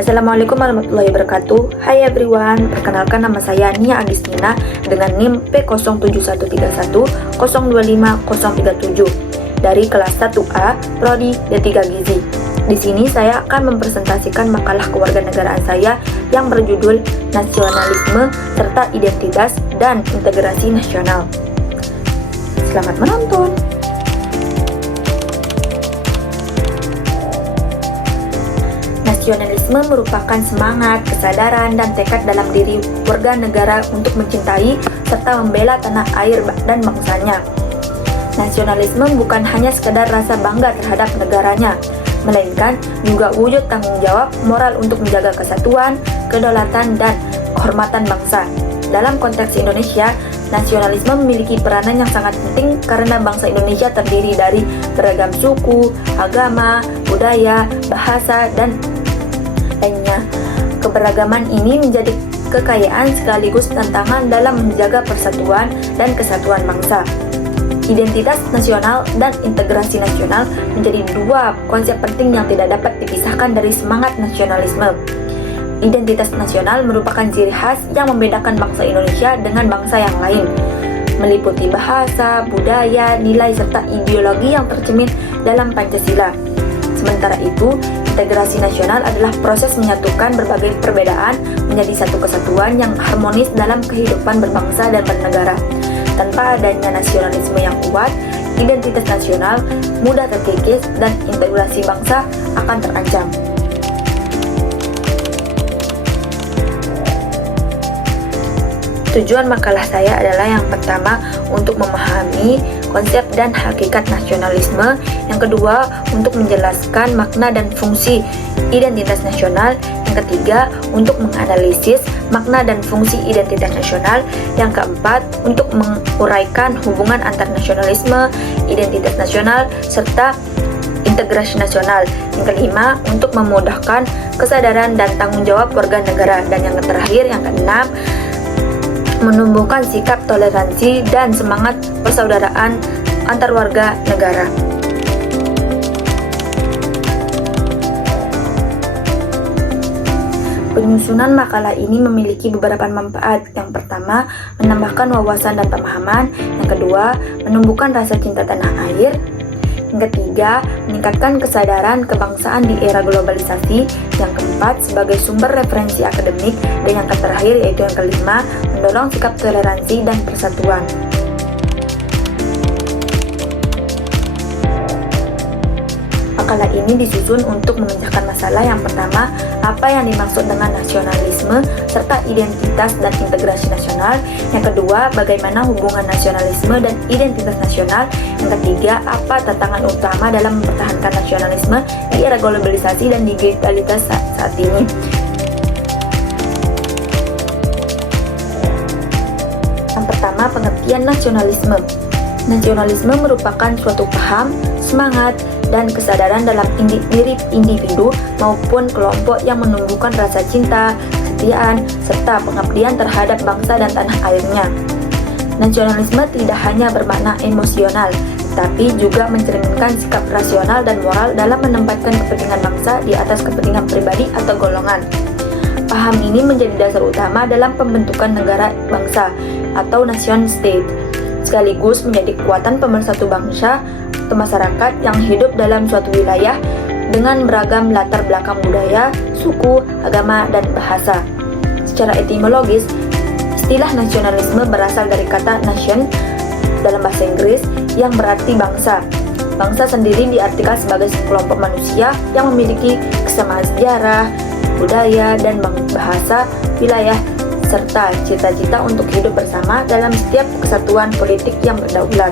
Assalamualaikum warahmatullahi wabarakatuh. Hai everyone, perkenalkan nama saya Nia Agustina dengan NIM P0711025037 dari kelas 1A Prodi D3 Gizi. Di sini saya akan mempresentasikan makalah kewarganegaraan saya yang berjudul Nasionalisme serta Identitas dan Integrasi Nasional. Selamat menonton. Nasionalisme merupakan semangat, kesadaran, dan tekad dalam diri warga negara untuk mencintai serta membela tanah air dan bangsanya. Nasionalisme bukan hanya sekedar rasa bangga terhadap negaranya, melainkan juga wujud tanggung jawab moral untuk menjaga kesatuan, kedaulatan, dan kehormatan bangsa. Dalam konteks Indonesia, nasionalisme memiliki peranan yang sangat penting karena bangsa Indonesia terdiri dari beragam suku, agama, budaya, bahasa, dan lainnya. Keberagaman ini menjadi kekayaan sekaligus tantangan dalam menjaga persatuan dan kesatuan bangsa. Identitas nasional dan integrasi nasional menjadi dua konsep penting yang tidak dapat dipisahkan dari semangat nasionalisme. Identitas nasional merupakan ciri khas yang membedakan bangsa Indonesia dengan bangsa yang lain, meliputi bahasa, budaya, nilai, serta ideologi yang tercermin dalam Pancasila. Sementara itu, integrasi nasional adalah proses menyatukan berbagai perbedaan menjadi satu kesatuan yang harmonis dalam kehidupan berbangsa dan bernegara. Tanpa adanya nasionalisme yang kuat, identitas nasional mudah terkikis dan integrasi bangsa akan terancam. Tujuan makalah saya adalah yang pertama untuk memahami konsep dan hakikat nasionalisme, yang kedua untuk menjelaskan makna dan fungsi identitas nasional, yang ketiga untuk menganalisis makna dan fungsi identitas nasional, yang keempat untuk menguraikan hubungan antar nasionalisme, identitas nasional, serta integrasi nasional, yang kelima untuk memudahkan kesadaran dan tanggung jawab warga negara, dan yang terakhir, yang keenam, menumbuhkan sikap toleransi dan semangat persaudaraan antar warga negara. Penyusunan makalah ini memiliki beberapa manfaat. Yang pertama, menambahkan wawasan dan pemahaman. Yang kedua, menumbuhkan rasa cinta tanah air. Yang ketiga, meningkatkan kesadaran kebangsaan di era globalisasi. Yang keempat, sebagai sumber referensi akademik. Dan yang terakhir, yaitu yang kelima, mendorong sikap toleransi dan persatuan. Makalah ini disusun untuk memecahkan masalah. Yang pertama, apa yang dimaksud dengan nasionalisme serta identitas dan integrasi nasional. Yang kedua, bagaimana hubungan nasionalisme dan identitas nasional. Yang ketiga, apa tantangan utama dalam mempertahankan nasionalisme di era globalisasi dan digitalitas saat ini. Yang pertama, pengertian nasionalisme. Nasionalisme merupakan suatu paham, semangat, dan kesadaran dalam diri individu maupun kelompok yang menumbuhkan rasa cinta, kesetiaan, serta pengabdian terhadap bangsa dan tanah airnya. Nasionalisme tidak hanya bermakna emosional, tapi juga mencerminkan sikap rasional dan moral dalam menempatkan kepentingan bangsa di atas kepentingan pribadi atau golongan. Paham ini menjadi dasar utama dalam pembentukan negara bangsa atau nation state, sekaligus menjadi kekuatan pemersatu bangsa atau masyarakat yang hidup dalam suatu wilayah dengan beragam latar belakang budaya, suku, agama, dan bahasa. Secara etimologis, istilah nasionalisme berasal dari kata nation dalam bahasa Inggris yang berarti bangsa. Bangsa sendiri diartikan sebagai sekelompok manusia yang memiliki kesamaan sejarah, budaya, dan bahasa, wilayah, serta cita-cita untuk hidup bersama dalam setiap kesatuan politik yang berdaulat.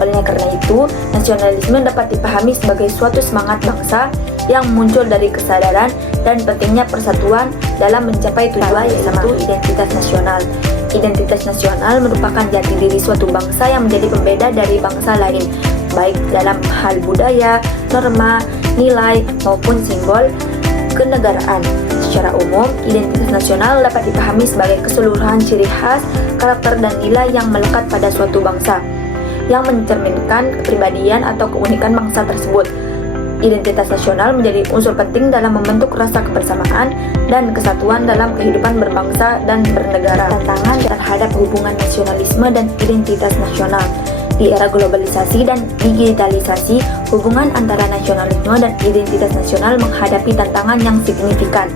Oleh karena itu, nasionalisme dapat dipahami sebagai suatu semangat bangsa yang muncul dari kesadaran dan pentingnya persatuan dalam mencapai tujuan yaitu identitas nasional. Identitas nasional merupakan jati diri suatu bangsa yang menjadi pembeda dari bangsa lain, baik dalam hal budaya, norma, nilai, maupun simbol kenegaraan. Secara umum, identitas nasional dapat dipahami sebagai keseluruhan ciri khas, karakter, dan nilai yang melekat pada suatu bangsa, yang mencerminkan kepribadian atau keunikan bangsa tersebut. Identitas nasional menjadi unsur penting dalam membentuk rasa kebersamaan dan kesatuan dalam kehidupan berbangsa dan bernegara. Tantangan terhadap hubungan nasionalisme dan identitas nasional. Di era globalisasi dan digitalisasi, hubungan antara nasionalisme dan identitas nasional menghadapi tantangan yang signifikan.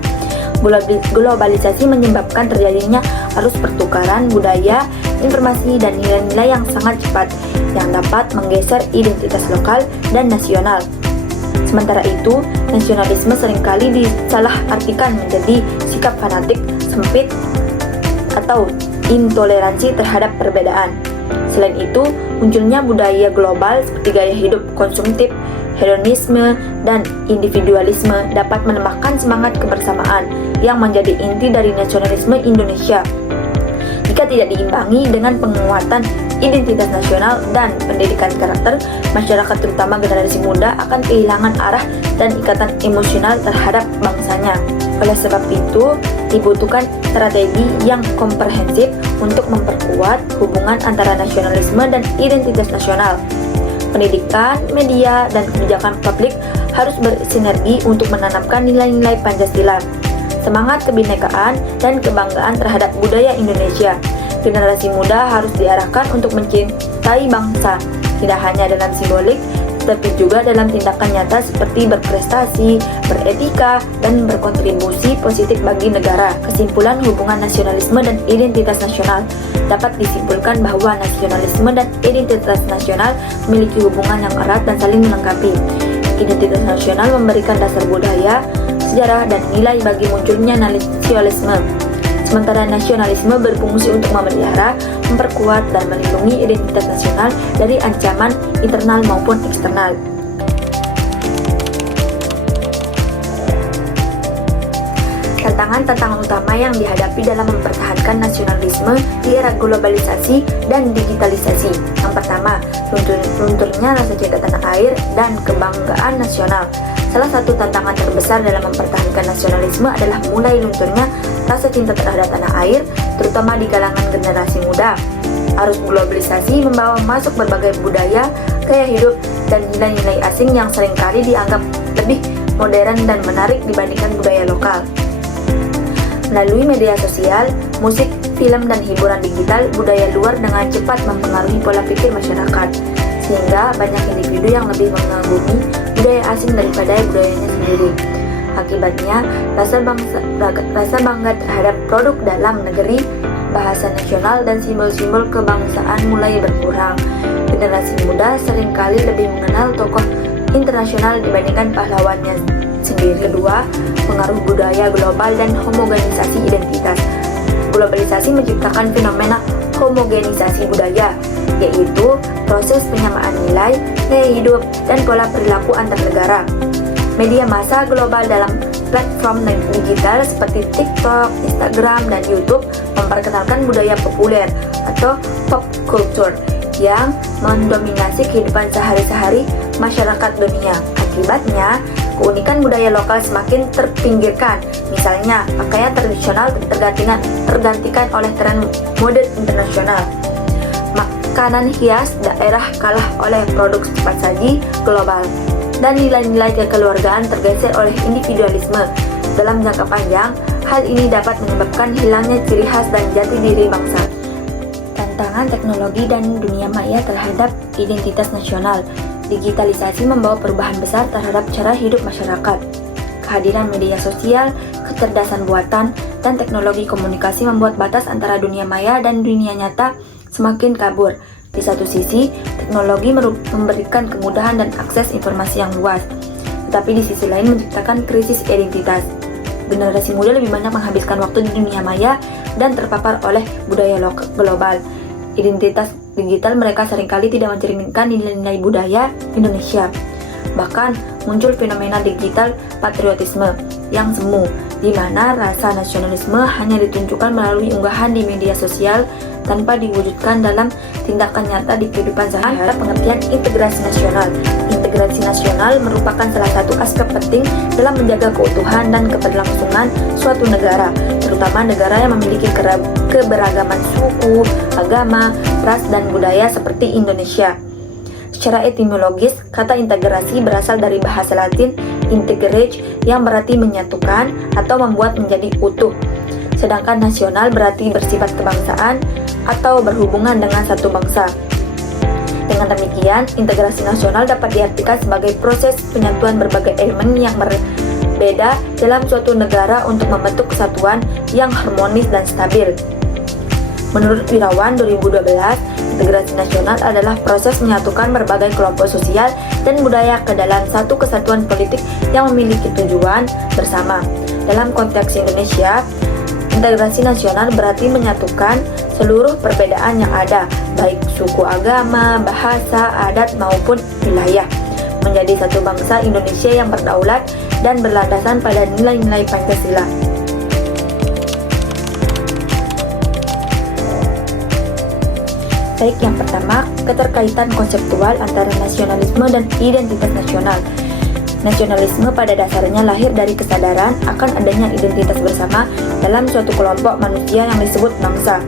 Globalisasi menyebabkan terjadinya arus pertukaran budaya, informasi, dan nilai-nilai yang sangat cepat yang dapat menggeser identitas lokal dan nasional. Sementara itu, nasionalisme seringkali disalahartikan menjadi sikap fanatik, sempit, atau intoleransi terhadap perbedaan. Selain itu, munculnya budaya global seperti gaya hidup konsumtif, hedonisme, dan individualisme dapat melemahkan semangat kebersamaan yang menjadi inti dari nasionalisme Indonesia. Jika tidak diimbangi dengan penguatan identitas nasional dan pendidikan karakter, masyarakat terutama generasi muda akan kehilangan arah dan ikatan emosional terhadap bangsanya. Oleh sebab itu, dibutuhkan strategi yang komprehensif untuk memperkuat hubungan antara nasionalisme dan identitas nasional. Pendidikan, media, dan kebijakan publik harus bersinergi untuk menanamkan nilai-nilai Pancasila, semangat kebinekaan, dan kebanggaan terhadap budaya Indonesia. Generasi muda harus diarahkan untuk mencintai bangsa, tidak hanya dalam simbolik, tapi juga dalam tindakan nyata seperti berprestasi, beretika, dan berkontribusi positif bagi negara. Kesimpulan hubungan nasionalisme dan identitas nasional dapat disimpulkan bahwa nasionalisme dan identitas nasional memiliki hubungan yang erat dan saling melengkapi. Identitas nasional memberikan dasar budaya, sejarah, dan nilai bagi munculnya nasionalisme. Sementara nasionalisme berfungsi untuk memelihara, memperkuat, dan melindungi identitas nasional dari ancaman internal maupun eksternal. Tantangan-tantangan utama yang dihadapi dalam mempertahankan nasionalisme di era globalisasi dan digitalisasi. Yang pertama, lunturnya rasa cinta tanah air dan kebanggaan nasional. Salah satu tantangan terbesar dalam mempertahankan nasionalisme adalah mulai lunturnya rasa cinta terhadap tanah air, terutama di kalangan generasi muda. Arus globalisasi membawa masuk berbagai budaya, gaya hidup, dan nilai-nilai asing yang seringkali dianggap lebih modern dan menarik dibandingkan budaya lokal. Melalui media sosial, musik, film, dan hiburan digital, budaya luar dengan cepat mempengaruhi pola pikir masyarakat, sehingga banyak individu yang lebih mengagumi budaya asing daripada budayanya sendiri. Akibatnya, rasa bangga terhadap produk dalam negeri, bahasa nasional, dan simbol-simbol kebangsaan mulai berkurang. Generasi muda seringkali lebih mengenal tokoh internasional dibandingkan pahlawannya sendiri. Kedua, pengaruh budaya global dan homogenisasi identitas. Globalisasi menciptakan fenomena homogenisasi budaya, yaitu proses penyamaan nilai, gaya hidup, dan pola perilaku antar negara. Media massa global dalam platform digital seperti TikTok, Instagram, dan YouTube memperkenalkan budaya populer atau pop culture yang mendominasi kehidupan sehari-hari masyarakat dunia. Akibatnya, keunikan budaya lokal semakin terpinggirkan. Misalnya, pakaian tradisional tergantikan oleh tren mode internasional. Makanan hias daerah kalah oleh produk cepat saji global. Dan nilai-nilai kekeluargaan tergeser oleh individualisme. Dalam jangka panjang, hal ini dapat menyebabkan hilangnya ciri khas dan jati diri bangsa. Tantangan teknologi dan dunia maya terhadap identitas nasional. Digitalisasi membawa perubahan besar terhadap cara hidup masyarakat. Kehadiran media sosial, kecerdasan buatan, dan teknologi komunikasi membuat batas antara dunia maya dan dunia nyata semakin kabur. Di satu sisi, teknologi memberikan kemudahan dan akses informasi yang luas, tetapi di sisi lain menciptakan krisis identitas. Generasi muda lebih banyak menghabiskan waktu di dunia maya dan terpapar oleh budaya global. Identitas digital mereka seringkali tidak mencerminkan nilai-nilai budaya Indonesia. Bahkan, muncul fenomena digital patriotisme yang semu, di mana rasa nasionalisme hanya ditunjukkan melalui unggahan di media sosial tanpa diwujudkan dalam tindakan nyata di kehidupan sehari-hari. Pengertian integrasi nasional. Integrasi nasional merupakan salah satu aspek penting dalam menjaga keutuhan dan keberlangsungan suatu negara, terutama negara yang memiliki keberagaman suku, agama, ras, dan budaya seperti Indonesia. Secara etimologis, kata integrasi berasal dari bahasa Latin integrare yang berarti menyatukan atau membuat menjadi utuh. Sedangkan nasional berarti bersifat kebangsaan atau berhubungan dengan satu bangsa. Dengan demikian, integrasi nasional dapat diartikan sebagai proses penyatuan berbagai elemen yang berbeda dalam suatu negara untuk membentuk kesatuan yang harmonis dan stabil. Menurut Wirawan 2012, integrasi nasional adalah proses menyatukan berbagai kelompok sosial dan budaya ke dalam satu kesatuan politik yang memiliki tujuan bersama. Dalam konteks Indonesia, integrasi nasional berarti menyatukan seluruh perbedaan yang ada, baik suku, agama, bahasa, adat, maupun wilayah, menjadi satu bangsa Indonesia yang berdaulat dan berlandasan pada nilai-nilai Pancasila. Baik, yang pertama, keterkaitan konseptual antara nasionalisme dan identitas nasional. Nasionalisme pada dasarnya lahir dari kesadaran akan adanya identitas bersama dalam suatu kelompok manusia yang disebut bangsa.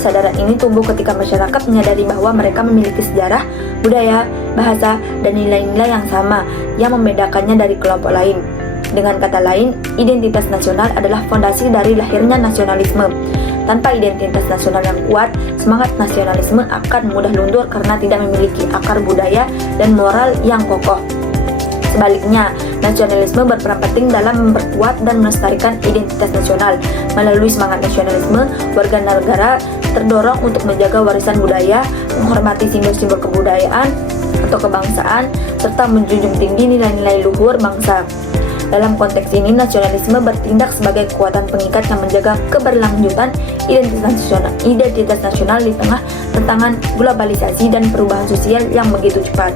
Kesadaran ini tumbuh ketika masyarakat menyadari bahwa mereka memiliki sejarah, budaya, bahasa, dan nilai-nilai yang sama yang membedakannya dari kelompok lain. Dengan kata lain, identitas nasional adalah fondasi dari lahirnya nasionalisme. Tanpa identitas nasional yang kuat, semangat nasionalisme akan mudah luntur karena tidak memiliki akar budaya dan moral yang kokoh. Sebaliknya, nasionalisme berperan penting dalam memperkuat dan melestarikan identitas nasional. Melalui semangat nasionalisme, warga negara terdorong untuk menjaga warisan budaya, menghormati simbol-simbol kebudayaan atau kebangsaan, serta menjunjung tinggi nilai-nilai luhur bangsa. Dalam konteks ini, nasionalisme bertindak sebagai kekuatan pengikat yang menjaga keberlanjutan identitas nasional di tengah tantangan globalisasi dan perubahan sosial yang begitu cepat.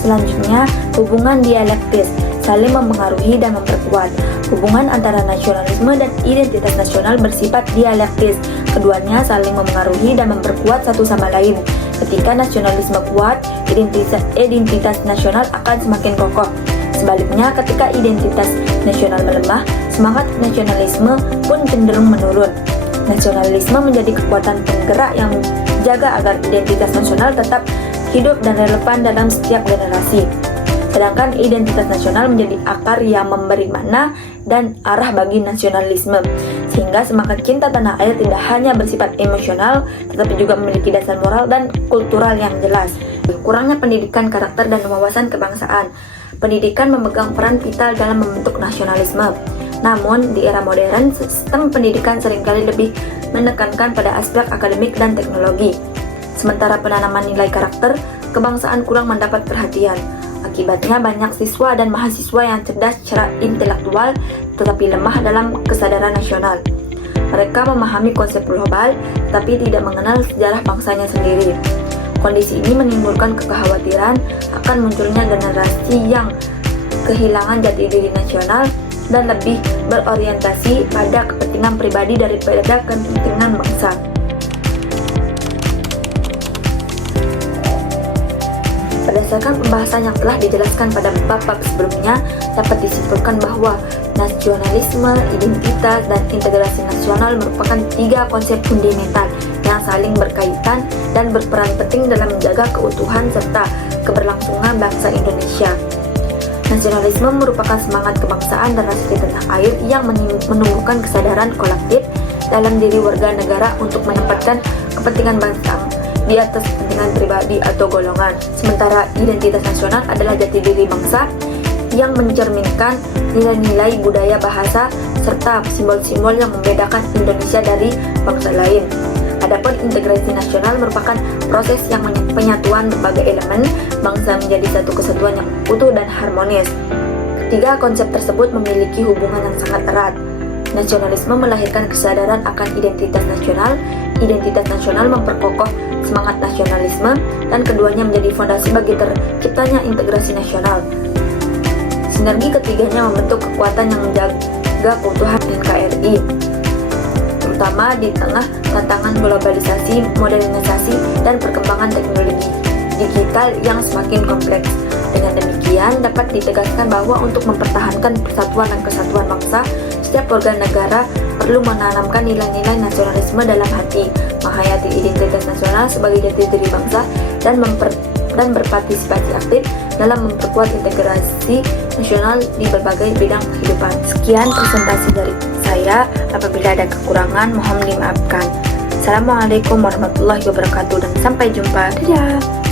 Selanjutnya, hubungan dialektis saling mempengaruhi dan memperkuat. Hubungan antara nasionalisme dan identitas nasional bersifat dialektis. Keduanya saling mempengaruhi dan memperkuat satu sama lain. Ketika nasionalisme kuat, identitas nasional akan semakin kokoh. Sebaliknya, ketika identitas nasional melemah, semangat nasionalisme pun cenderung menurun. Nasionalisme menjadi kekuatan penggerak yang menjaga agar identitas nasional tetap hidup dan relevan dalam setiap generasi. Sedangkan identitas nasional menjadi akar yang memberi makna dan arah bagi nasionalisme, sehingga semangat cinta tanah air tidak hanya bersifat emosional, tetapi juga memiliki dasar moral dan kultural yang jelas. Kurangnya pendidikan karakter dan wawasan kebangsaan. Pendidikan memegang peran vital dalam membentuk nasionalisme. Namun, di era modern, sistem pendidikan seringkali lebih menekankan pada aspek akademik dan teknologi. Sementara penanaman nilai karakter, kebangsaan kurang mendapat perhatian. Akibatnya, banyak siswa dan mahasiswa yang cerdas secara intelektual tetapi lemah dalam kesadaran nasional. Mereka memahami konsep global, tapi tidak mengenal sejarah bangsanya sendiri. Kondisi ini menimbulkan kekhawatiran akan munculnya generasi yang kehilangan jati diri nasional dan lebih berorientasi pada kepentingan pribadi daripada kepentingan bangsa. Berdasarkan pembahasan yang telah dijelaskan pada bab-bab sebelumnya, dapat disimpulkan bahwa nasionalisme, identitas, dan integrasi nasional merupakan tiga konsep fundamental yang saling berkaitan dan berperan penting dalam menjaga keutuhan serta keberlangsungan bangsa Indonesia. Nasionalisme merupakan semangat kebangsaan dan rasa di tanah air yang menumbuhkan kesadaran kolektif dalam diri warga negara untuk menempatkan kepentingan bangsa di atas kepentingan pribadi atau golongan. Sementara identitas nasional adalah jati diri bangsa yang mencerminkan nilai-nilai budaya, bahasa, serta simbol-simbol yang membedakan Indonesia dari bangsa lain. Adapun integrasi nasional merupakan proses yang penyatuan berbagai elemen bangsa menjadi satu kesatuan yang utuh dan harmonis. Ketiga konsep tersebut memiliki hubungan yang sangat erat. Nasionalisme melahirkan kesadaran akan identitas nasional memperkokoh semangat nasionalisme, dan keduanya menjadi fondasi bagi terciptanya integrasi nasional. Sinergi ketiganya membentuk kekuatan yang menjaga keutuhan NKRI, terutama di tengah tantangan globalisasi, modernisasi, dan perkembangan teknologi digital yang semakin kompleks. Dengan demikian, dapat ditegaskan bahwa untuk mempertahankan persatuan dan kesatuan bangsa, setiap warga negara perlu menanamkan nilai-nilai nasionalisme dalam hati, menghayati identitas nasional sebagai jati diri bangsa, dan dan berpartisipasi aktif dalam memperkuat integrasi nasional di berbagai bidang kehidupan. Sekian presentasi dari saya, apabila ada kekurangan mohon dimaafkan. Assalamualaikum warahmatullahi wabarakatuh dan sampai jumpa. Dadah.